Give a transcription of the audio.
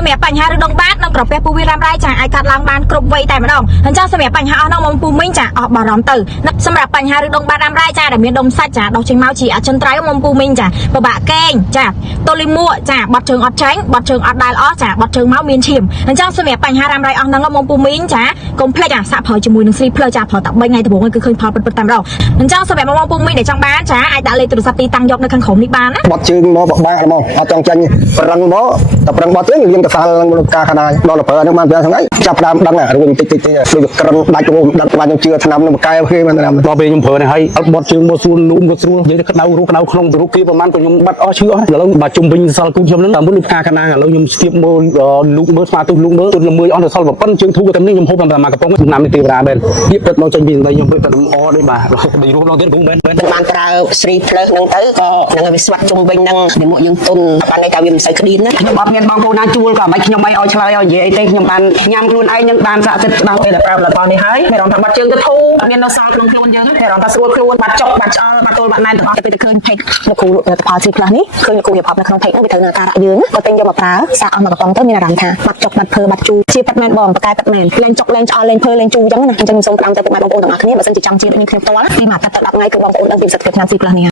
សម្រាប់បញ្ហាឬដងបាតនៅក្រពះពោះវារ៉ាំរ៉ៃចាអាចកាត់ឡើងបានគ្រប់វ័យតែម្ដងអញ្ចឹងសម្រាប់បញ្ហាអស់នោះមកពូមីងចាអស់បារម្ភទៅសម្រាប់បញ្ហាឬដងបាតរ៉ាំរ៉ៃចាដែលមានដុំសាច់ចាដុសចេញមកជាអចិន្ត្រៃយ៍មកពូមីងចាពិបាកកេងចាតូលីមួចាបាត់ជើងអត់ចាញ់បាត់ជើងអត់ដែលអស់ចាបាត់ជើងមកមានឈាមអញ្ចឹងសម្រាប់បញ្ហារ៉ាំរ៉ៃអស់ហ្នឹងមកពូមីងចាកុំភ្លេចចាសាក់ប្រើជាមួយនឹងស្រីផ្លូវចាប្រើតែ3ថ្ងៃដំបូងគឺឃើញផលពិតតែម្ដងអញ្ចឹងសម្រាប់បងពូមីងដែលចង់បានចាអាចដាក់លេខទូរស័ព្ទទីតាំងយកនៅខាងក្រោមនេះបានណាបាត់ជើងមកបបាក់មកអត់ចង់ចាញ់ប្រឹងមកតែប្រឹងបាត់ជើងលៀងកសាលការខាងណាដល់លពើហ្នឹងបាន5ថ្ងៃចាប់ដើមដឹងរឿងតិចដូចក្រឹមដាច់រោមដាច់បានខ្ញុំជឿឆ្នាំនឹងបកែគេបានដល់ពេលខ្ញុំប្រើនេះហើយអត់បាត់ជើងមកស្រួលលូមក៏ស្រួលនិយាយទៅក្តៅរូបក្តៅក្នុងរូបkiaប្រហែលខ្ញុំបាត់អស់ឈឺអស់ឥឡូវបើជុំវិញសល់គូខ្ញុំហ្នឹងតែមុនផ្កាខាងណាឥឡូវខ្ញុំស្ទាបមើលលូកមើលស្មាទុះលូកមើលទុនល្មើយអស់ទៅសល់ប៉ុណ្ណឹងជើងធូរតែនេះខ្ញុំហូបតាមមកកំប៉ុងឆ្នាំនេះទេវតាមែនពាក្យពិតមកចេញពីសម្ដីខ្ញុំពិតតែអដូចបាទបីរស់ដល់ទៀតគ្រូមែនបានប្រើស្រីផ្លើសហ្នឹងទៅក៏នឹងវាស្វាត់ជុំវិញហ្នឹងពីមកយើងទុនបានន័យថាវាមិនសូវក្តៀនណាខ្ញុំអត់មានបងប្អូនណាជួលក៏មិនខ្ញុំមិនឲ្យឆ្លើយឲ្យនិយាយអីទេខ្ញុំបានញ៉ាំខ្លួនឯងនឹងបានសាកចិត្តដោះពេលដែលប្រើផលិតផលនេះហើយមានរំថាបាត់ជើងទៅធូរមាននៅសល់ក្នុងខ្លួនយើងមានរំថាស្រួលខ្លួនបាត់ចុកបាត់ឆ្អល់បាត់ទល់បាត់ណែនទាំងអស់ទៅពេលទៅឃើញផេកលោកគ្រូផលិតផលស្រីផ្លើសនេះឃើញលោកគ្រូរៀបរាប់នៅក្នុងផេកហ្នឹងវាត្រូវនឹងការៈយើងក៏ទិញយកមកប្រើសាកអស់មកកំប៉ុងទៅមានអារម្មណ៍ថាបាត់ចុកបាត់ភើបាត់ជូរជាប៉ាត់មែនបងបកែប៉ាត់មែនលេងចុកលេងឆ្អល់លេងភើលេងជូរអញ្ចឹងណាអញ្ចឹងខ្ញុំសូមផ្ដាំទៅពុកម៉ែបងប្អូនទាំងអស់គ្នាបើសិនជាចង់ជៀបដូចនេះខ្ញុំផ្ទាល់ពីមួយអាទិត្យទៅ10ថ្ងៃគឺបងប្អូនដឹងពីប្រសិទ្ធភាពថ្នាំស្រីផ្លើសនេះ